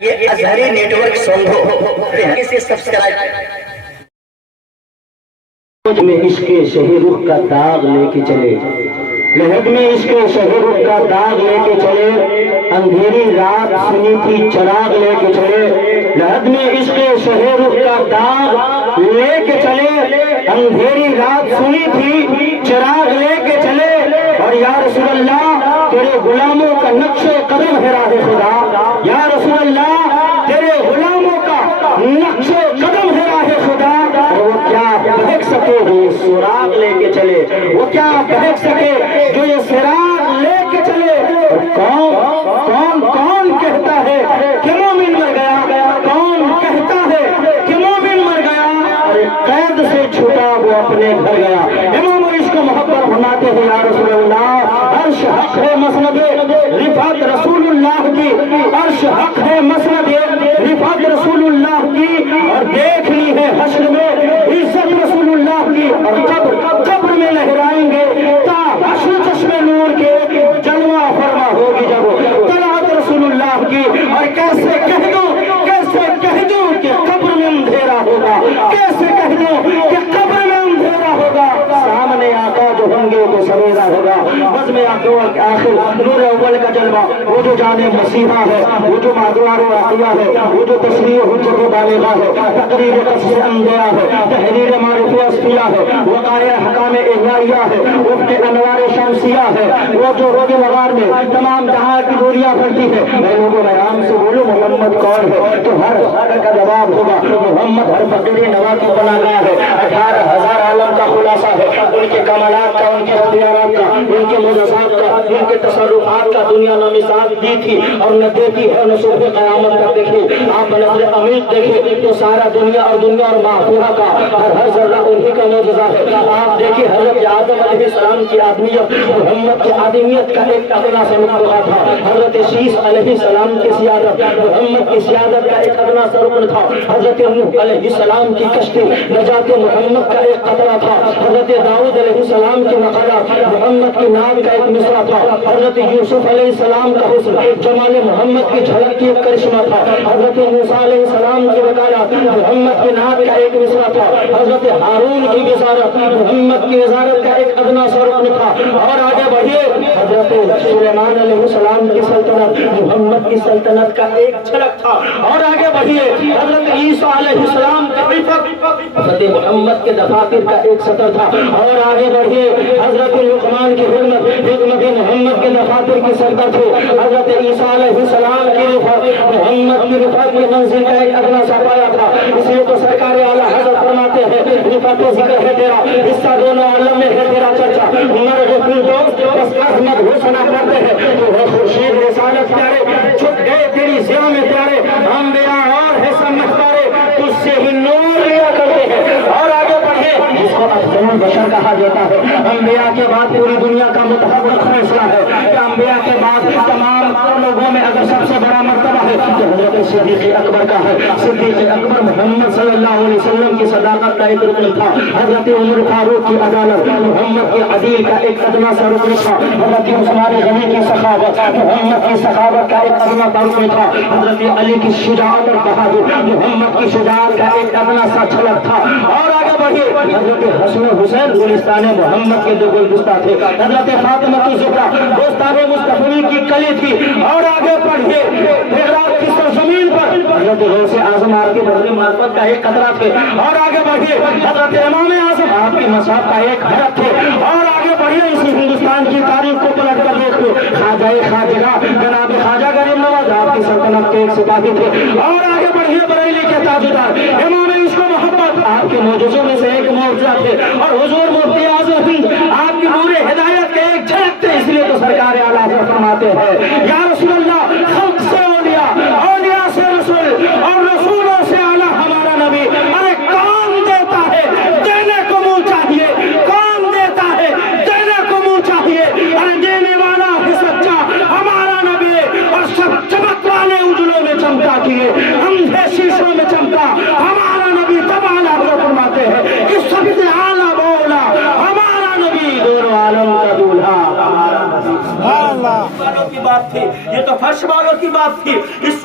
یہ Azhari net work Singhu سے subscribe میں عشق شہی رخ کا داغ لے کے چلے، لہد میں عشق شہی رخ کا داغ لے کے چلے، اندھیری رات سنی تھی چراغ لے کے چلے، لہد میں عشق شہی رخ کا داغ لے کے چلے، اندھیری رات سنی تھی چراغ لے کے چلے، اور یا رسول اللہ تیرے غلاموں کا نقش قدم ہے راہ خدا، یا رسول اللہ تیرے غلاموں کا نقش قدم ہے راہ خدا، وہ کیا بہک سکے جو یہ سراغ لے کے چلے، وہ کیا بہک سکے جو یہ سراغ لے کے چلے، کون کون کہتا ہے کہ مومن مر گیا، کون کہتا ہے کہ مومن مر گیا، ارے قید سے چھوٹا وہ اپنے گھر گیا، امام عشق محبت فرماتے ہیں یا رسول اللہ عرش حق ہے مسند رفعت رسول اللہ کی، عرش حق ہے مسند رفعت رسول اللہ کی، اور دیکھنی ہے حشر میں عزت رسول اللہ کی، اور قبر میں لہرائیں گے تا حشر چشم نور کے، جلوہ فرما ہوگی جب طلعت رسول اللہ کی، اور کیسے کہہ دوں کہ قبر میں اندھیرا ہوگا، کیسے کہہ دوں کہ قبر میں اندھیرا ہوگا، سامنے آقا جو ہوں گے تو سویرا ہوگا، بزم آخر نور اول کا جلوہ، وہ جو جان مسیحا ہے، وہ جو معدوار و عقیہ ہے، وہ جو تصریح حجت و بالغہ ہے، تقریر قصص انبیاء ہے، تحریر معرف اصفیہ ہے، وقائع حکام احیائیہ ہے، وفق انوار شمسیہ ہے، وہ جو روز وغار میں تمام جہاں کی دوریاں پڑتی ہے، میں لوگوں میں سے بولوں محمد کون ہے تو ہر کا جواب ہوگا، محمد ہر فقیر نوا کی پناہگاہ ہے، 18,000 عالم کا خلاصہ ہے، ان کے کمالات کا، ان کے اختیارات کا، ان کے معجزات کا، ان کے تصرفات کا دنیا نہ مثال دی تھی اور نہ دیتی ہے، نہ صبح قیامت تک دیکھی، آپ بنظر عمیق دیکھیں تو سارا دنیا اور معفورہ کا ہر ذرہ انہی کا معجزہ ہے، آپ دیکھیں حضرت آدم علیہ السلام کی آدمیت، محمد کی آدمیت کا ایک ادنا سا نقطہ تھا، حضرت شیش علیہ السلام کی سیادت، محمد کی سیادت کا ایک ادنا سا رکن تھا، حضرت نوح علیہ السلام کی کشتی نجات محمد کا ایک قطرہ تھا، حضرت داؤد علیہ السلام کی مقالات محمد کی نام کا ایک مصرع تھا، حضرت یوسف علیہ السلام کا حسن جمال محمد کی جھلک کی ایک کرشمہ تھا، حضرت موسیٰ علیہ السلام کی وکالات محمد کی نعت کا ایک مصرع تھا، حضرت ہارون کی وزارت محمد کی وزارت کا ایک ادنا سا رکن تھا، اور آگے بڑھیے حضرت سلیمان علیہ السلام کی سلطنت محمد کی سلطنت کا ایک جھلک تھا، اور آگے بڑھیے حضرت عیسیٰ علیہ السلام کی حضرت محمد کے دفاتر کا ایک سطر تھا، اور آگے بڑھیے حضرت لقمان کی حکمت محمد کے دفاتر کی سرکت تھی، حضرت عیسیٰ علیہ السلام کی محمد کی رفعت کی منزل کا ایک ادنا سا پایا تھا، اس لیے تو سرکار اعلیٰ حضرت فرماتے ہیں رفعت و ذکر ہے تیرا، حصہ دونوں عالم میں ہے تیرا چرچا، مرغ فردوس بس عظمت حسنا کرتے ہیں، تو ہے خورشید رسالت پیارے، چھپ گئے تیری ضیا میں پیارے، انبیاء اور ہے سب مختارے، تجھ سے ہی نور لیا کرتے ہیں، اور آگے بڑھے جس کو افضل بشر کہا جاتا ہے، انبیاء کے بعد پوری دنیا کا متحرک فیصلہ ہے کہ انبیاء کے بعد تمام لوگوں میں اگر سب سے بڑا مرتبہ ہے تو حضرت صدیق اکبر کا ہے، صدیق اکبر محمد صلی اللہ علیہ وسلم کی صداقت کا ایک رکن تھا، حضرت عمر فاروق کی عدالت محمد کے عدل کا ایک ادنا سا رکن تھا، حضرت عثمان غنی کی سخاوت محمد کی سخاوت کا ایک ادنا سا رکن تھا، حضرت علی کی شجاعت اور بہادر محمد کی شجاعت کا ایک ادنا سا جھلک تھا، اور آگے بڑھیے حضرت حسن حسین گلستان محمد کے دو گلدستہ تھے، حضرت فاطمہ الزہرا دوستان مصطفی کی کلی تھی، اور آگے بڑھیے عراق کی سرزمین پر حضرت غوث اعظم آپ کی بحر معرفت کا ایک قطرہ تھے، اور آگے بڑھیے حضرت امام اعظم آپ کی مصحف کا ایک حرف تھے، اور آگے بڑھیے اسی ہندوستان کی تاریخ کو پلٹ کر دیکھ لو، خواجہ خواجہ جناب خواجہ غریب نواز آپ کی سلطنت کے ایک سپاہی تھے، اور آگے بڑھیے بریلی کے تاجدار امام عشق و محبت آپ کے معجزوں میں سے ایک معجزہ تھے، اور حضور مفتی اعظم ہند آپ کی نور ہدایت کے ایک جھلک تھے، اس لیے تو سرکار اعلیٰ حضرت فرماتے ہیں یا رسول اللہ خلق سے اولیاء، اولیاء سے رسول، اور رسولوں سے اعلیٰ ہمارا نبی، ارے کون دیتا ہے دینے کو منہ چاہیے، کون دیتا ہے دینے کو منہ چاہیے، ارے دینے والا ہے سچا ہمارا نبی، اور سب چمک والے اجلوں میں چمکا کیے اندھے شیشوں میں چمکا ہمارا نبی، تب اعلیٰ حضرت فرماتے ہیں اس سب سے اعلیٰ مولا ہمارا نبی، دونوں عالم کا دولہا ہمارا نبی، والوں کی بات تھی، یہ تو فرش والوں کی بات تھی، اس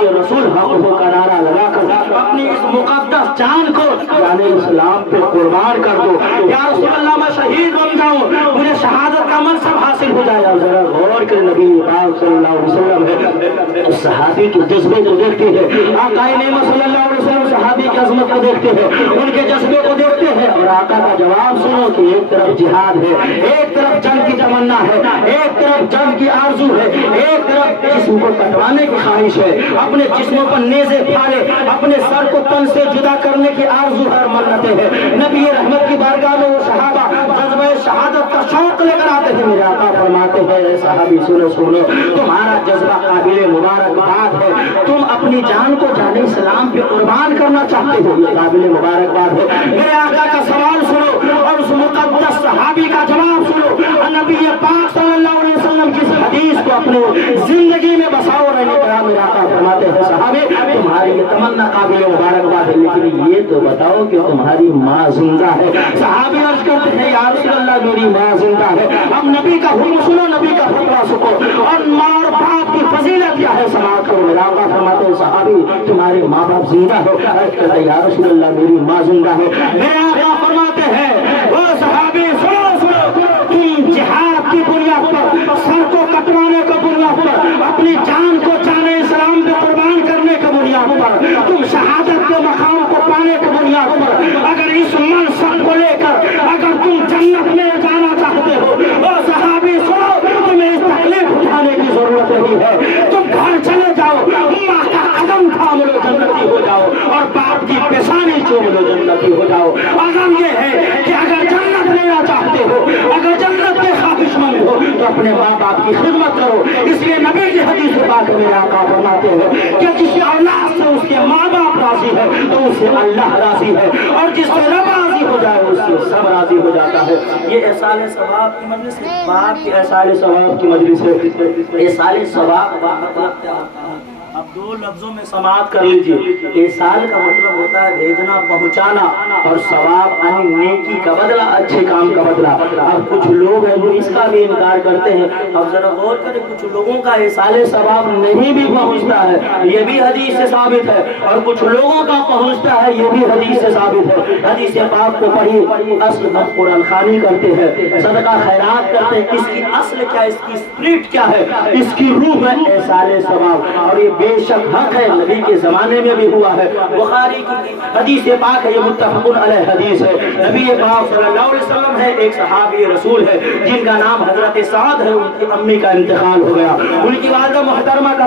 کے رسول حق ہو کا نعرہ لگا کر اپنی اس مقدس جان کو جان اسلام پہ قربان کر دو. یا رسول اللہ میں شہید بن جاؤں, مجھے شہادت کا منصب حاصل ہو جائے. ذرا غور کریں, نبی پاک صلی اللہ علیہ وسلم ہے صحابی کے جذبے کو دیکھتے ہیں, آقا نعمت صلی اللہ علیہ وسلم صحابی کی عظمت کو دیکھتے ہیں, ان کے جذبے کو دیکھتے ہیں, اور آقا کا جواب سنو کہ ایک طرف جہاد ہے, ایک طرف جنگ کی تمنا ہے, ایک طرف جنگ کی آرزو ہے, ایک طرف جسم کو کٹوانے کی خواہش ہے, اپنے جسموں پر نیزے پھاڑے, اپنے سر کو تن سے جدا کرنے کی آرزو ہے, منتیں ہے. نبی رحمت کی بارگاہ میں وہ صحابہ جذبہ شہادت کا شوق لے کر آتے تھے. میرے آقا فرماتے ہیں اے صحابی سنو سنو, تمہارا جذبہ قابل مبارکباد ہے, تم اپنی جان کو جان اسلام پہ قربان کرنا چاہتے ہو, یہ قابل مبارکباد ہے. میرے آقا کا سوال سنو اور اس مقدس صحابی کا جواب سنو. نبی پاک صلی اللہ علیہ وسلم کی اس حدیث کو اپنے زندگی میں بساؤ رہنے کا. میرے آقا فرماتے ہیں صحابی تمہاری یہ تمنا قابل مبارکباد ہے, لیکن یہ تو بتاؤ کہ تمہاری ماں زندہ ہے. صحابی عرض کرتے ہیں یا رسول اللہ میری ماں زندہ ہے. اب نبی کا حکم سنو, نبی کا فتویٰ سنو, اور ماں اور باپ کی فضیلت کیا ہے سماعت کرو. میرے آقا فرماتے ہیں صحابی تمہارے ماں باپ زندہ ہے. عرض کرتے ہیں یا رسول اللہ میری ماں زندہ ہے. میرے آقا فرماتے ہیں وہ صحابی سنو سنو, تم جہاد کی بنیاد پر, سر کو کٹوانے کی بنیاد پر, اپنی جان کو جان اسلام پہ قربان کرنے کی بنیاد پر, تم شہادت کے مقام کو پانے کی بنیاد پر, اگر اس منصب کو لے کر اگر تم جنت میں جانا چاہتے ہو, وہ صحابی سنو تمہیں اس تکلیف اٹھانے کی ضرورت نہیں ہے. تم گھر چلے جاؤ, ماں کا قدم تھام لو جنتی ہو جاؤ, اور باپ کی پیشانی چوم لو جنتی ہو جاؤ. عزم یہ ہے کہ اگر جنت لینا چاہتے ہو, اگر جنت کے خواہش مند ہو تو اپنے ماں باپ کی خدمت کرو. اس لیے نبی کی حدیث پاک میں آقا فرماتے ہیں کہ جس اولاد سے اس کے ماں باپ راضی ہے تو اس سے اللہ راضی ہے, اور جس سے رب راضی ہو جائے اس سے سب راضی ہو جاتا ہے. یہ احسان ثواب کی مجلس ہے, باپ کے احسان ثواب کی مجلس ہے. احسان ثواب اب دو لفظوں میں سماعت کر لیجئے. احسان کا مطلب ہوتا ہے بھیجنا, پہنچانا, اور ثواب یعنی نیکی کا بدلہ, اچھے کام کا بدلہ. اب کچھ لوگ ہیں جو اس کا بھی انکار کرتے ہیں. اب ذرا غور کریں, کچھ لوگوں کا احسان ثواب نہیں بھی پہنچتا ہے, یہ بھی حدیث سے ثابت ہے, اور کچھ لوگوں کا پہنچتا ہے, یہ بھی حدیث سے ثابت ہے. حدیث پاک کو پڑھیے, اصل ہم قرآن خوانی کرتے ہیں, صدقہ خیرات کرتے ہیں, اس کی اصل کیا, اس کی اسپرٹ کیا ہے, اس کی روح ہے احسان ثواب. اور یہ بے شک حق ہے, نبی کے زمانے میں بھی ہوا ہے. بخاری کی حدیث پاک ہے, یہ متفق علیہ حدیث ہے. نبی پاک صلی اللہ علیہ وسلم ہے, ایک صحابی رسول ہے جن کا نام حضرت سعد ہے. ان کی امی کا انتقال ہو گیا, ان کی والدہ محترمہ کا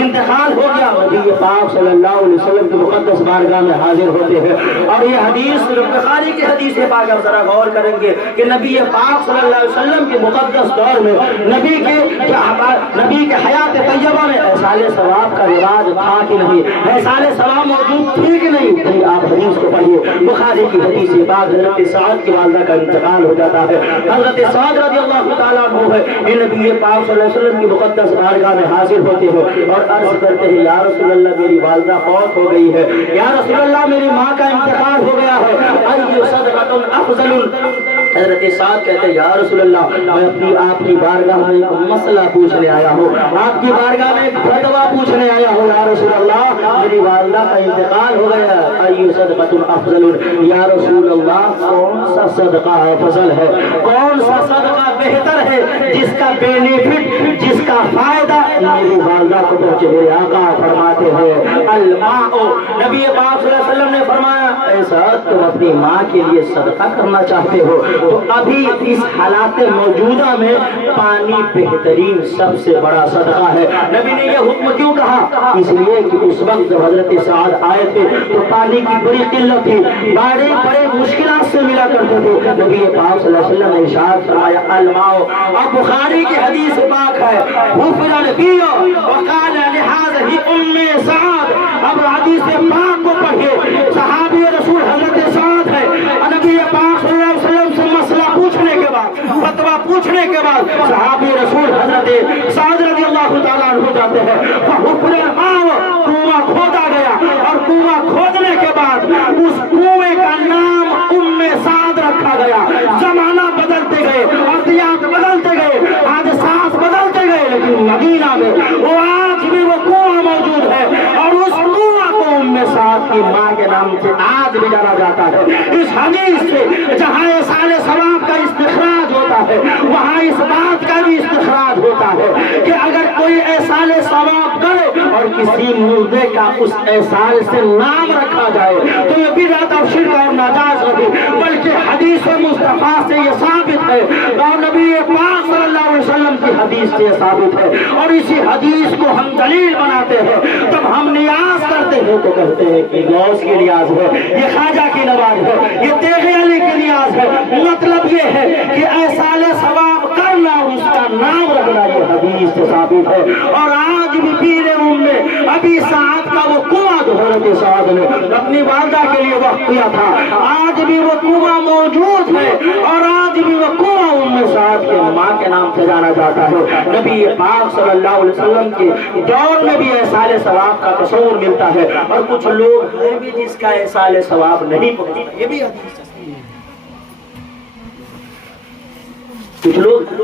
انتقال ہو گیا. نبی پاک صلی اللہ علیہ وسلم کی مقدس بارگاہ میں حاضر ہوتے ہیں, اور یہ حدیث بخاری کی حدیث پاک آپ ذرا غور کریں گے کہ نبی پاک صلی اللہ علیہ وسلم کے مقدس دور میں نبی کے حیات طیبہ میں احسان ثواب کا رواج تھا کہ نہیں, احسان ثواب موجود تھی کہ نہیں. آپ حدیث کو پڑھیے, بخاری کی حدیث کے بعد حضرت سعد کی والدہ کا انتقال ہو جاتا ہے. حضرت سعد رضی اللہ تعالیٰ عنہ ہے, یہ نبی پاک صلی اللہ علیہ وسلم کی مقدس بارگاہ میں حاضر ہوتے ہیں اور عرض کرتے ہیں یا رسول اللہ میری والدہ فوت ہو گئی ہے, یا رسول اللہ میری ماں کا انتقال ہو گیا ہے, ای صدقۃ افضل. حضرت سعد کہتے ہیں یا رسول اللہ میں اپنی آپ کی بارگاہ میں ایک مسئلہ پوچھنے آیا ہوں, آپ کی بارگاہ میں ایک فتویٰ پوچھنے آیا ہوں. یا رسول اللہ میری والدہ کا انتقال ہو گیا, ای صدقۃ افضل. یا رسول اللہ کون سا صدقہ افضل ہے, کون سا صدقہ بہتر ہے جس کا بینیفٹ, جس کا فائدہ میری والدہ کو پہنچے. میرے آقا فرماتے ہیں الماء. نبی پاک صلی اللہ علیہ وسلم نے فرمایا ایسا تم اپنی ماں کے لیے صدقہ کرنا چاہتے ہو تو ابھی اس حالات موجودہ میں پانی بہترین سب سے بڑا صدقہ ہے. نبی نے یہ حکم کیوں کہا, اس لیے کہ اس وقت جب حضرت سعد آئے تھے تو پانی کی بڑی قلت تھی, بڑے مشکلات سے ملا کرتے تھے. نبی پاک صلی اللہ علیہ وسلم نے ارشاد فرمایا الماء. اب بخاری کی حدیث پاک ہے غفر النبی وقال لهذه ام سعد. اب حدیث پاک کو پڑھیے, صحابی رسول حضرت سعد ہے, نبی پاک صلی اللہ علیہ وسلم سے مسئلہ پوچھنے کے بعد, فتویٰ پوچھنے کے بعد صحابی رسول حضرت سعد رضی اللہ تعالیٰ عنہ جاتے ہیں. غفر الماء, کنواں کھودا گیا, اور کنواں کھودنے کے بعد اس کنویں کا نام ام سعد رکھا گیا. زمانہ بدلتے گئے, ادیات بدلتے گئے, حادثات بدلتے گئے, لیکن مدینہ میں نام سے آج بھی جانا جاتا ہے۔ اس حدیث سے جہاں احصال ثواب کا استخراج ہوتا ہے وہاں اس بات کا بھی استخراج ہوتا ہے کہ اگر کوئی احصال ثواب کرے اور کسی مردے کا اس احصال سے نام رکھا جائے تو یہ بدعت اور شرک اور ناجائز نہیں، بلکہ حدیث مصطفیٰ سے یہ ثابت ہے اور نبی پاک صلی اللہ علیہ وسلم کی حدیث سے یہ ثابت ہے، اور اسی حدیث کو ہم دلیل بناتے ہیں۔ جب ہم نیاز کرتے ہیں تو کہتے ہیں کہ غوث کی نیاز ہے، یہ خواجہ کی نواز ہے، یہ تیغ علی کی نیاز ہے۔ مطلب یہ ہے کہ احصال ثواب کرنا اور اس کا نام رکھنا یہ حدیث سے ثابت ہے۔ اور آج بھی پیر روم میں ابھی سعد کا وہ کنواں جو حضرت سعد نے اپنی والدہ کے لیے وقف کیا تھا، آج بھی وہ کنواں موجود ہے، اور آج بھی وہ کنواں ام سعد کے ماں کے نام سے جانا جاتا ہے۔ نبی پاک صلی اللہ علیہ وسلم کے دور میں بھی احصال ثواب کا تصور ملتا ہے، اور کچھ لوگ ہیں بھی جس کا احصال ثواب نہیں پہنچتا، یہ بھی حدیث ہے۔ کچھ لوگ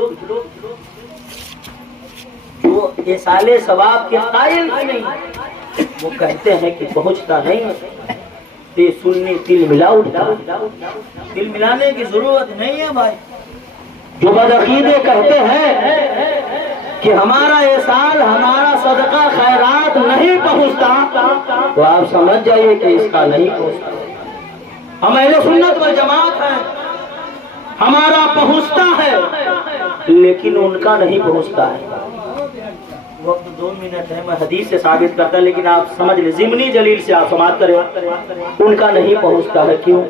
جو احصال ثواب کے قائل نہیں، وہ کہتے ہیں کہ پہنچتا نہیں ہے، یہ سنی دل ملا اٹھتا، دل ملانے کی ضرورت نہیں ہے بھائی۔ جو بدعقیدے کہتے ہیں کہ ہمارا احسان ہمارا صدقہ خیرات نہیں پہنچتا تو آپ سمجھ جائیے کہ اس کا نہیں پہنچتا۔ ہم اہل سنت والجماعت ہیں، ہمارا پہنچتا ہے لیکن ان کا نہیں پہنچتا ہے۔ وقت 2 منٹ ہے، میں حدیث سے ثابت کرتا لیکن آپ سمجھ لیں، ضمنی جلیل سے آپ سماعت کریں، ان کا نہیں پہنچتا ہے۔ کیوں؟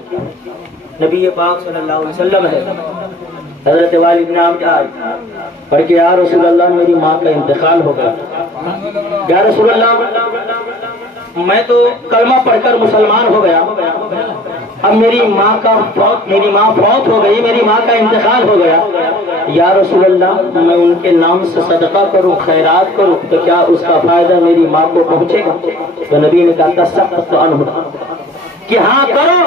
نبی پاک صلی اللہ علیہ وسلم ہے، حضرت والد نے آپ آئی پڑھ کے یا رسول اللہ میری ماں کا انتقال ہو گیا۔ یا رسول اللہ میں تو کلمہ پڑھ کر مسلمان ہو گیا، اب میری ماں فوت ہو گئی، میری ماں کا انتقال ہو گیا، یا رسول اللہ میں ان کے نام سے صدقہ کروں خیرات کروں تو کیا اس کا فائدہ میری ماں کو پہنچے گا؟ تو نبی نے کہا تصدق عنہ کہ ہاں کرو،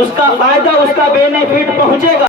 اس کا فائدہ اس کا بینیفٹ پہنچے گا۔